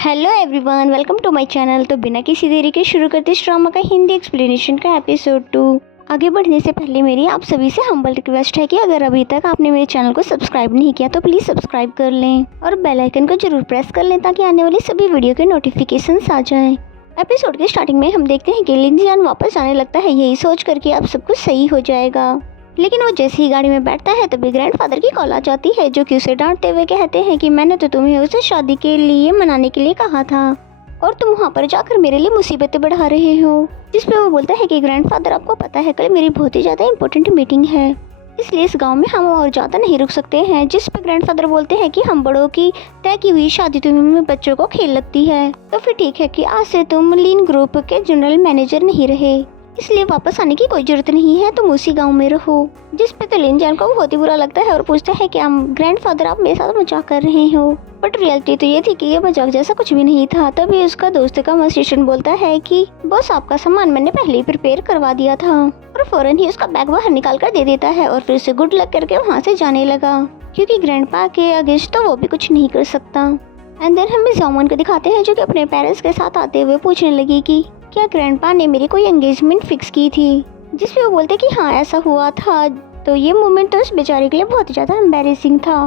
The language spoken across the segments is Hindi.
Hello everyone, welcome to my channel. तो बिना किसी देरी के शुरू करते इस ड्रामा का हिंदी एक्सप्लेनेशन का एपिसोड 2। आगे बढ़ने से पहले मेरी आप सभी से हम्बल रिक्वेस्ट है कि अगर अभी तक आपने मेरे चैनल को सब्सक्राइब नहीं किया तो प्लीज़ सब्सक्राइब कर लें और बेल आइकन को जरूर प्रेस कर लें ताकि आने वाली सभी वीडियो के नोटिफिकेशंस आ जाएं। एपिसोड के स्टार्टिंग में हम देखते हैं कि लिन जियान वापस आने लगता है, यही सोच कर कि अब सब कुछ सही हो जाएगा। लेकिन वो जैसे ही गाड़ी में बैठता है तभी ग्रैंडफादर की कॉल आ जाती है, जो कि उसे डांटते हुए कहते हैं कि मैंने तो तुम्हें उसे शादी के लिए मनाने के लिए कहा था और तुम वहाँ पर जाकर मेरे लिए मुसीबतें बढ़ा रहे हो। जिस पे वो बोलता है कि ग्रैंडफादर, आपको पता है कल मेरी बहुत ही ज़्यादा इंपॉर्टेंट मीटिंग है, इसलिए इस गांव में हम और ज़्यादा नहीं रुक सकते हैं। जिस पे ग्रैंडफादर बोलते हैं कि हम बड़ों की तय की हुई शादी तुम्हें बच्चों को खेल लगती है, तो फिर ठीक है कि आज से तुम लीन ग्रुप के जनरल मैनेजर नहीं रहे, इसलिए वापस आने की कोई जरूरत नहीं है, तुम उसी गांव में रहो। जिस पे तो लिन जियान को बहुत ही बुरा लगता है और पूछता है कि ग्रैंडफादर, आप मेरे साथ मजाक कर रहे हो। बट रियलिटी तो ये थी कि ये मजाक जैसा कुछ भी नहीं था। तभी उसका दोस्त का मस्टिशन बोलता है कि बॉस, आपका सामान मैंने पहले ही प्रिपेयर करवा दिया था, और फौरन ही उसका बैग बाहर निकाल कर दे देता है और फिर उसे गुड लक करके वहाँ से जाने लगा, क्योंकि ग्रैंडपा के अगेंस्ट तो वो भी कुछ नहीं कर सकता। एंड देन हम जॉमन को दिखाते हैं, जो कि अपने पेरेंट्स के साथ आते हुए पूछने लगी कि क्या ग्रैंडपा ने मेरी कोई एंगेजमेंट फिक्स की थी। जिसपे वो बोलते कि हाँ ऐसा हुआ था। तो ये मोमेंट तो उस बेचारे के लिए बहुत ही ज़्यादा एम्बैरेसिंग था।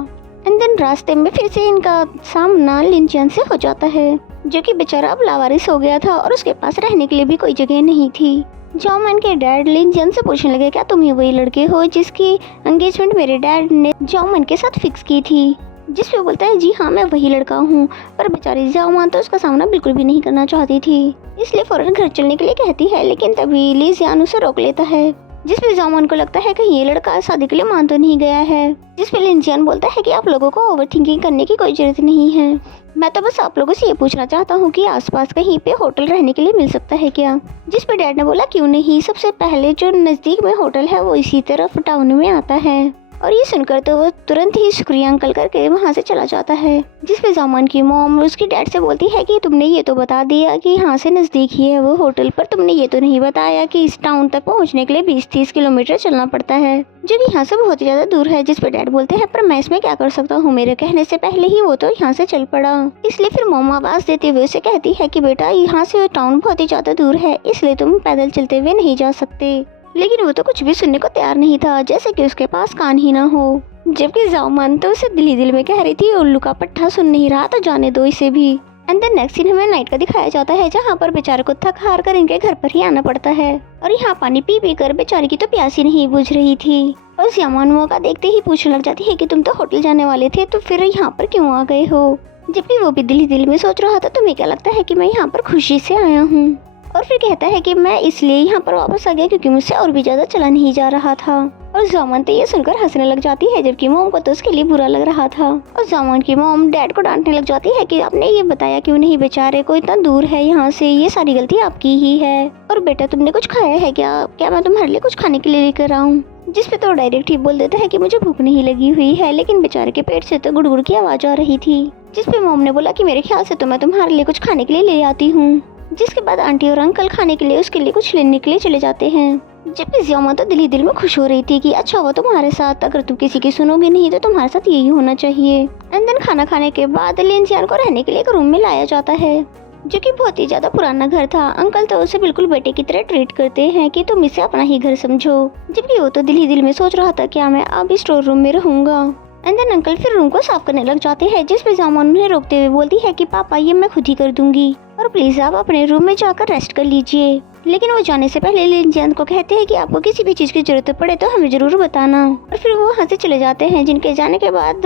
एंड देन रास्ते में फिर से इनका सामना लिन जियान से हो जाता है, जो कि बेचारा अब लावारिस हो गया था और उसके पास रहने के लिए भी कोई जगह नहीं थी। जॉमन के डैड लिन जियान से पूछने लगे, क्या तुम ही वही लड़के हो जिसकी एंगेजमेंट मेरे डैड ने जॉमन के साथ फिक्स की थी। जिस पे बोलता है जी हाँ मैं वही लड़का हूँ, पर बेचारी जॉमन तो उसका सामना बिल्कुल भी नहीं करना चाहती थी, इसलिए फौरन घर चलने के लिए कहती है। लेकिन तभी ली जियान उसे रोक लेता है, जिसपे जॉमन को लगता है कि ये लड़का शादी के लिए मान तो नहीं गया है। जिसपे लिन जियान बोलता है कि आप लोगों को ओवर थिंकिंग करने की कोई जरूरत नहीं है, मैं तो बस आप लोगों से ये पूछना चाहता हूँ कि आसपास कहीं पे होटल रहने के लिए मिल सकता है क्या। जिस पे डैड ने बोला क्यों नहीं, सबसे पहले जो नज़दीक में होटल है वो इसी तरफ टाउन में आता है। और ये सुनकर तो वो तुरंत ही शुक्रिया अंकल करके वहाँ से चला जाता है। जिसपे जॉमन की मॉम उसकी डैड से बोलती है कि तुमने ये तो बता दिया कि यहाँ से नज़दीक ही है वो होटल, पर तुमने ये तो नहीं बताया कि इस टाउन तक पहुँचने के लिए 20-30 किलोमीटर चलना पड़ता है, जो कि यहाँ से बहुत ही ज़्यादा दूर है। जिसपे डैड बोलते हैं पर मैं इसमें क्या कर सकता हूँ, मेरे कहने से पहले ही वो तो यहाँ से चल पड़ा। इसलिए फिर मॉम आवाज़ देते हुए उसे कहती है कि बेटा यहाँ से टाउन बहुत ही ज़्यादा दूर है, इसलिए तुम पैदल चलते हुए नहीं जा सकते। लेकिन वो तो कुछ भी सुनने को तैयार नहीं था, जैसे कि उसके पास कान ही ना हो। जबकि जॉमन तो उसे दिल ही दिल में कह रही थी उल्लू का पट्टा सुन नहीं रहा तो जाने दो इसे भी। एंड देन नेक्स्ट सीन हमें नाइट का दिखाया जाता है, जहाँ पर बेचारे को थक हार कर इनके घर पर ही आना पड़ता है, और यहाँ पानी पी पी कर बेचारी की तो प्यास ही नहीं बुझ रही थी। और जॉमन मौका देखते ही पूछने लग जाती है कि तुम तो होटल जाने वाले थे, तो फिर यहाँ पर क्यों आ गए हो। जबकि वो भी दिल ही दिल में सोच रहा था तुम्हें क्या लगता है कि मैं यहाँ पर खुशी से आया हूँ। और फिर कहता है कि मैं इसलिए यहाँ पर वापस आ गया क्योंकि मुझसे और भी ज़्यादा चला नहीं जा रहा था। और जॉमन तो ये सुनकर हंसने लग जाती है, जबकि मॉम को तो उसके लिए बुरा लग रहा था। और जॉमन की मॉम डैड को डांटने लग जाती है कि आपने ये बताया क्यों नहीं, बेचारे को इतना दूर है यहाँ से, ये सारी गलती आपकी ही है। और बेटा तुमने कुछ खाया है क्या मैं तुम्हारे लिए कुछ खाने के लिए लेकर आऊँ। जिस पे तो डायरेक्ट ही बोल देता है कि मुझे भूख नहीं लगी हुई है, लेकिन बेचारे के पेट से तो गुड़गुड़ की आवाज़ आ रही थी। जिस पे मॉम ने बोला कि मेरे ख्याल से तो मैं तुम्हारे लिए कुछ खाने के लिए ले आती हूँ। जिसके बाद आंटी और अंकल खाने के लिए उसके लिए कुछ लेने के लिए चले जाते हैं। जबकि जियामा तो दिल ही दिल में खुश हो रही थी कि अच्छा हुआ तुम्हारे साथ, अगर तुम किसी की सुनोगे नहीं तो तुम्हारे साथ यही होना चाहिए। एंड देन खाना खाने के बाद लिन जियान को रहने के लिए एक रूम में लाया जाता है, जो कि बहुत ही ज्यादा पुराना घर था। अंकल तो उसे बिल्कुल बेटे की तरह ट्रीट करते हैं कि तुम इसे अपना ही घर समझो, जबकि वो तो दिल ही दिल में सोच रहा था क्या मैं अब स्टोर रूम में रहूंगा। एंड देन अंकल फिर रूम को साफ करने लग जाते हैं, जिस पे जॉमन उन्हें रोकते हुए बोलती है कि पापा ये मैं खुद ही कर दूंगी और प्लीज आप अपने रूम में जाकर रेस्ट कर लीजिए। लेकिन वो जाने से पहले लिन जियान को कहते हैं कि आपको किसी भी चीज की जरूरत पड़े तो हमें जरूर बताना। और फिर वो वहाँ से चले जाते हैं, जिनके जाने के बाद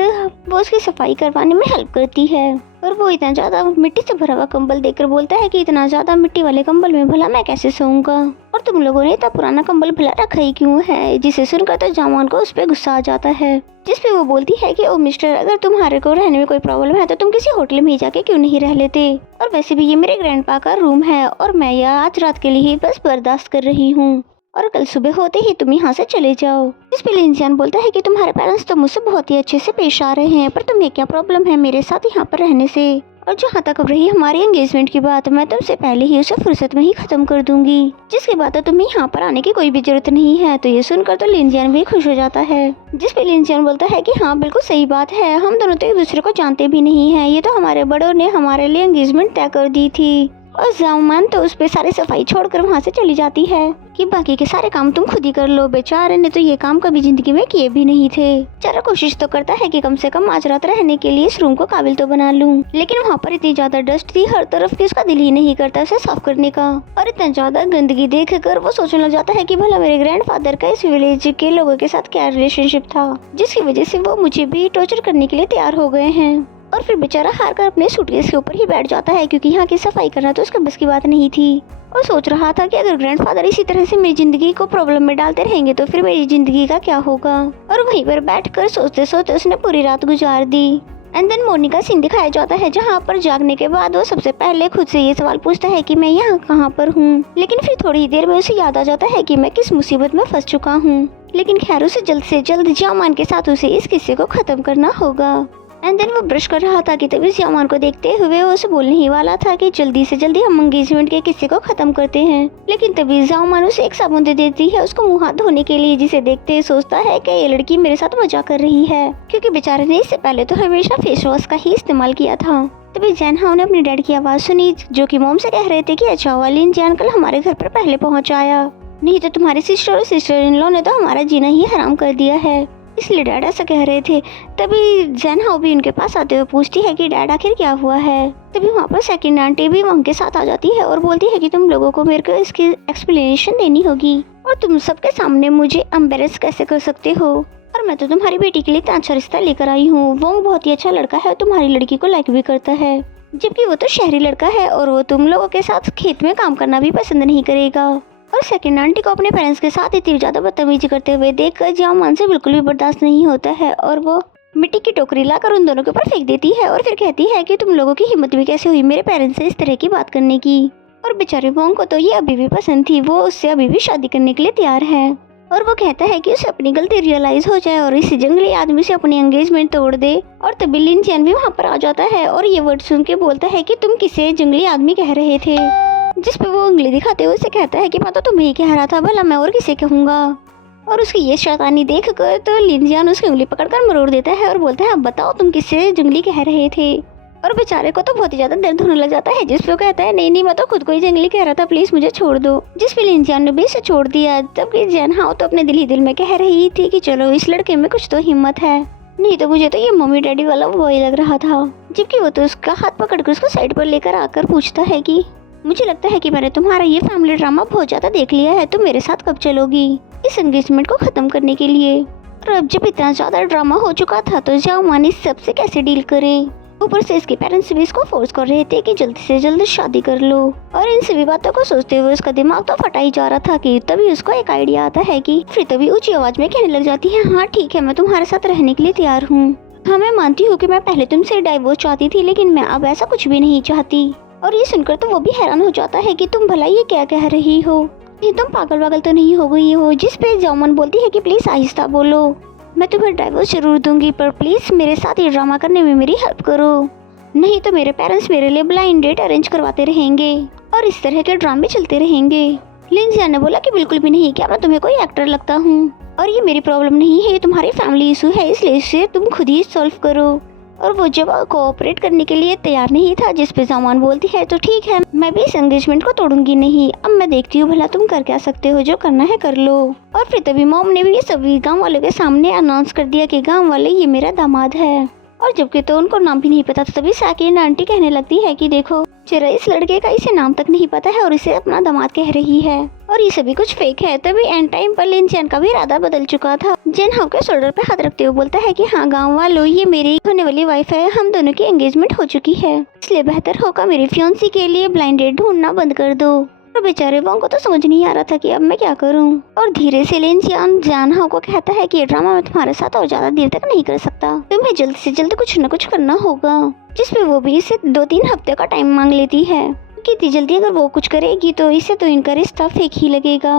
वो उसकी सफाई करवाने में हेल्प करती है। और वो इतना ज्यादा मिट्टी से भरा हुआ कंबल देखकर बोलता है कि इतना ज्यादा मिट्टी वाले कंबल में भला मैं कैसे सोऊंगा, और तुम लोगों ने इतना पुराना कंबल भला रखा ही क्यों है। जिसे सुनकर तो जॉमन को उस पर गुस्सा आ जाता है, जिस पे वो बोलती है कि ओ मिस्टर, अगर तुम्हारे को रहने में कोई प्रॉब्लम है तो तुम किसी होटल में ही जाके क्यों नहीं रह लेते, और वैसे भी ये मेरे ग्रैंडपा का रूम है और मैं यह आज रात के लिए बस बर्दाश्त कर रही हूँ, और कल सुबह होते ही तुम यहाँ से चले जाओ। इस पे लिन जियान बोलता है कि तुम्हारे पेरेंट्स तो मुझसे बहुत ही अच्छे से पेश आ रहे हैं, पर तुम्हें क्या प्रॉब्लम है मेरे साथ यहाँ पर रहने से। और जहाँ तक अब रही हमारी एंगेजमेंट की बात, मैं तुमसे पहले ही उसे फुर्सत में ही खत्म कर दूंगी, जिसके बाद तो तुम्हें यहाँ पर आने की कोई भी जरूरत नहीं है। तो ये सुनकर तो लिनजियान भी खुश हो जाता है, जिस पे लिनजियान बोलता है कि हाँ बिल्कुल सही बात है, हम दोनों तो एक दूसरे को जानते भी नहीं है, ये तो हमारे बड़ों ने हमारे लिए एंगेजमेंट तय कर दी थी। और जामान तो उस पे सारी सफाई छोड़कर वहाँ से चली जाती है कि बाकी के सारे काम तुम खुद ही कर लो। बेचारे ने तो ये काम कभी जिंदगी में किए भी नहीं थे। बेचारा कोशिश तो करता है कि कम से कम आज रात रहने के लिए इस रूम को काबिल तो बना लूं, लेकिन वहाँ पर इतनी ज्यादा डस्ट थी हर तरफ कि उसका दिल ही नहीं करता उसे साफ करने का। और इतना ज्यादा गंदगी देख कर वो सोचने लग जाता है कि भला मेरे ग्रैंडफादर का इस विलेज के लोगों के साथ क्या रिलेशनशिप था, जिसकी वजह से वो मुझे भी टॉर्चर करने के लिए तैयार हो गए हैं। और फिर बेचारा हार कर अपने सूटकेस के ऊपर ही बैठ जाता है, क्योंकि यहाँ की सफाई करना तो उसके बस की बात नहीं थी। और सोच रहा था कि अगर ग्रैंडफादर इसी तरह से मेरी जिंदगी को प्रॉब्लम में डालते रहेंगे तो फिर मेरी जिंदगी का क्या होगा। और वहीं पर बैठकर सोचते सोचते उसने पूरी रात गुजार दी। एंड देन मॉर्निंग का सीन दिखाया जाता है, जहाँ पर जागने के बाद वो सबसे पहले खुद से ये सवाल पूछता है कि मैं यहाँ कहाँ पर हूँ। लेकिन फिर थोड़ी ही देर में उसे याद आ जाता है कि मैं किस मुसीबत में फंस चुका हूँ। लेकिन खैर उसे जल्द से जल्द जामान के साथ उसे इस किस्से को खत्म करना होगा। एंड देन वो ब्रश कर रहा था कि तभी जामान को देखते हुए वो उसे बोलने ही वाला था कि जल्दी से जल्दी हम एंगेजमेंट के किस्से को खत्म करते हैं। लेकिन तभी जामान उसे एक साबुन दे देती है उसको मुंह हाथ धोने के लिए, जिसे देखते ही सोचता है कि ये लड़की मेरे साथ मजाक कर रही है, क्योंकि बेचारे ने इससे पहले तो हमेशा फेस वॉश का ही इस्तेमाल किया था। तभी जैन हाओ ने अपनी डैड की आवाज सुनी, जो कि मोम से कह रहे थे कि अच्छा हुआ लिनजियान कल हमारे घर पर पहले पहुँच आया, नहीं तो तुम्हारी सिस्टर और सिस्टर इन लॉ ने तो हमारा जीना ही हराम कर दिया है, इसलिए डैड ऐसा कह रहे थे। तभी जैन हाओ भी उनके पास आते हुए पूछती है कि डैड आखिर क्या हुआ है। तभी वहाँ पर सेकंड आंटी भी वहाँ के साथ आ जाती है और बोलती है कि तुम लोगों को मेरे को इसकी एक्सप्लेनेशन देनी होगी, और तुम सबके सामने मुझे एम्बेरस कैसे कर सकते हो, और मैं तो तुम्हारी बेटी के लिए इतना अच्छा रिश्ता लेकर आई हूँ, वो बहुत ही अच्छा लड़का है, तुम्हारी लड़की को लाइक भी करता है, जबकि वो तो शहरी लड़का है और वो तुम लोगों के साथ खेत में काम करना भी पसंद नहीं करेगा। और सेकंड आंटी को अपने पेरेंट्स के साथ इतनी ज्यादा बदतमीजी करते हुए देखकर जामान से बिल्कुल भी बर्दाश्त नहीं होता है, और वो मिट्टी की टोकरी लाकर उन दोनों के ऊपर फेंक देती है और फिर कहती है कि तुम लोगों की हिम्मत भी कैसे हुई मेरे पेरेंट्स से इस तरह की बात करने की। और बेचारे वोंग को तो ये अभी भी पसंद थी, वो उससे अभी भी शादी करने के लिए तैयार है, और वो कहता है कि उसे अपनी गलती रियलाइज हो जाए और इस जंगली आदमी से अपनी एंगेजमेंट तोड़ दे। और तभी लिनजियान भी वहाँ पर आ जाता है और ये वर्ड सुन के बोलता है कि तुम किसे जंगली आदमी कह रहे थे, जिस पे वो उंगली दिखाते हुए उसे कहता है कि मैं तो तुम्हें ही कह रहा था, भला मैं और किसे कहूँगा। और उसकी ये शैतानी देख कर तो लिनजियान उसकी उंगली पकड़कर मरोड़ देता है और बोलता है अब बताओ तुम किससे जंगली कह रहे थे। और बेचारे को तो बहुत ही ज्यादा दर्द होने लग जाता है, जिस पे वो कहता है नहीं मैं तो खुद को ही जंगली कह रहा था, प्लीज मुझे छोड़ दो, जिस पे लिनजियान ने भी इसे छोड़ दिया। तब जैन हाओ तो अपने दिल ही दिल में कह रही थी कि चलो इस लड़के में कुछ तो हिम्मत है, नहीं तो मुझे तो ये मम्मी डैडी वाला बॉय लग रहा था। जबकि वो तो उसका हाथ पकड़कर उसको साइड पर लेकर आकर पूछता है कि मुझे लगता है कि मैंने तुम्हारा ये फैमिली ड्रामा बहुत ज्यादा देख लिया है, तुम मेरे साथ कब चलोगी इस एंगेजमेंट को खत्म करने के लिए। और अब जब इतना ज्यादा ड्रामा हो चुका था तो जाओमान इस सबसे कैसे डील करे। ऊपर से इसके पेरेंट्स भी इसको फोर्स कर रहे थे कि जल्दी से जल्द शादी कर लो, और इन सभी बातों को सोचते हुए उसका दिमाग तो फटा ही जा रहा था कि तभी उसको एक आइडिया आता है कि फिर तभी ऊंची आवाज में कहने लग जाती है हाँ ठीक है मैं तुम्हारे साथ रहने के लिए तैयार हूँ। हाँ मैं मानती हूँ कि मैं पहले तुमसे डाइवोर्स चाहती थी, लेकिन मैं अब ऐसा कुछ भी नहीं चाहती। और ये सुनकर तो वो भी हैरान हो जाता है कि तुम भला ये क्या कह रही हो, ये तुम पागल वागल तो नहीं हो गई हो। जिस पे जाओमान बोलती है कि प्लीज आहिस्ता बोलो, मैं तुम्हें डाइवोर्स जरूर दूंगी पर प्लीज मेरे साथ ये ड्रामा करने में मेरी हेल्प करो, नहीं तो मेरे पेरेंट्स मेरे लिए ब्लाइंड डेट अरेंज करवाते रहेंगे और इस तरह के ड्रामे चलते रहेंगे। लिनजियान ने बोला कि बिल्कुल भी नहीं, क्या मैं तुम्हें कोई एक्टर लगता हूँ, और ये मेरी प्रॉब्लम नहीं है, ये तुम्हारी फैमिली इशू है, इसलिए इसे तुम खुद ही सॉल्व करो। और वो जब कोऑपरेट करने के लिए तैयार नहीं था, जिस पे जामान बोलती है तो ठीक है मैं भी इस एंगेजमेंट को तोड़ूंगी नहीं, अब मैं देखती हूँ भला तुम कर क्या सकते हो, जो करना है कर लो। और फिर तभी मॉम ने भी ये सभी गांव वालों के सामने अनाउंस कर दिया कि गांव वाले ये मेरा दामाद है, और जबकि तो उनको नाम भी नहीं पता था। तभी सेकंड आंटी कहने लगती है कि देखो जरा इस लड़के का इसे नाम तक नहीं पता है और इसे अपना दामाद कह रही है, और ये सभी कुछ फेक है। तभी एंड टाइम पर लिनजियान का भी इरादा बदल चुका था। जैन हाओ के शोल्डर पे हाथ रखते हुए बोलता है कि हाँ गांव वालों ये मेरी होने वाली वाइफ है, हम दोनों की एंगेजमेंट हो चुकी है, इसलिए बेहतर होगा मेरी फियांसी के लिए ब्लाइंड डेट ढूंढना बंद कर दो। और बेचारे वोंग को तो समझ नहीं आ रहा था कि अब मैं क्या करूं। और धीरे से लिनजियान जैन हाओ को कहता है कि ये ड्रामा मैं तुम्हारे साथ और ज्यादा देर तक नहीं कर सकता, तुम्हें जल्द से जल्द कुछ न कुछ करना होगा। जिसपे वो भी इसे 2-3 हफ्ते का टाइम मांग लेती है कि इतनी जल्दी अगर वो कुछ करेगी तो इसे तो इनका रिश्ता फेक ही लगेगा।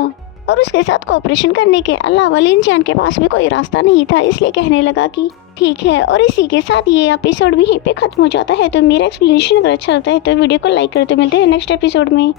और उसके साथ कोऑपरेशन करने के अलावा लिनचैन के पास भी कोई रास्ता नहीं था, इसलिए कहने लगा कि ठीक है। और इसी के साथ ये एपिसोड भी यहीं पे खत्म हो जाता है। तो मेरा एक्सप्लेनेशन अगर अच्छा लगता है तो वीडियो को लाइक करते, मिलते हैं नेक्स्ट एपिसोड में।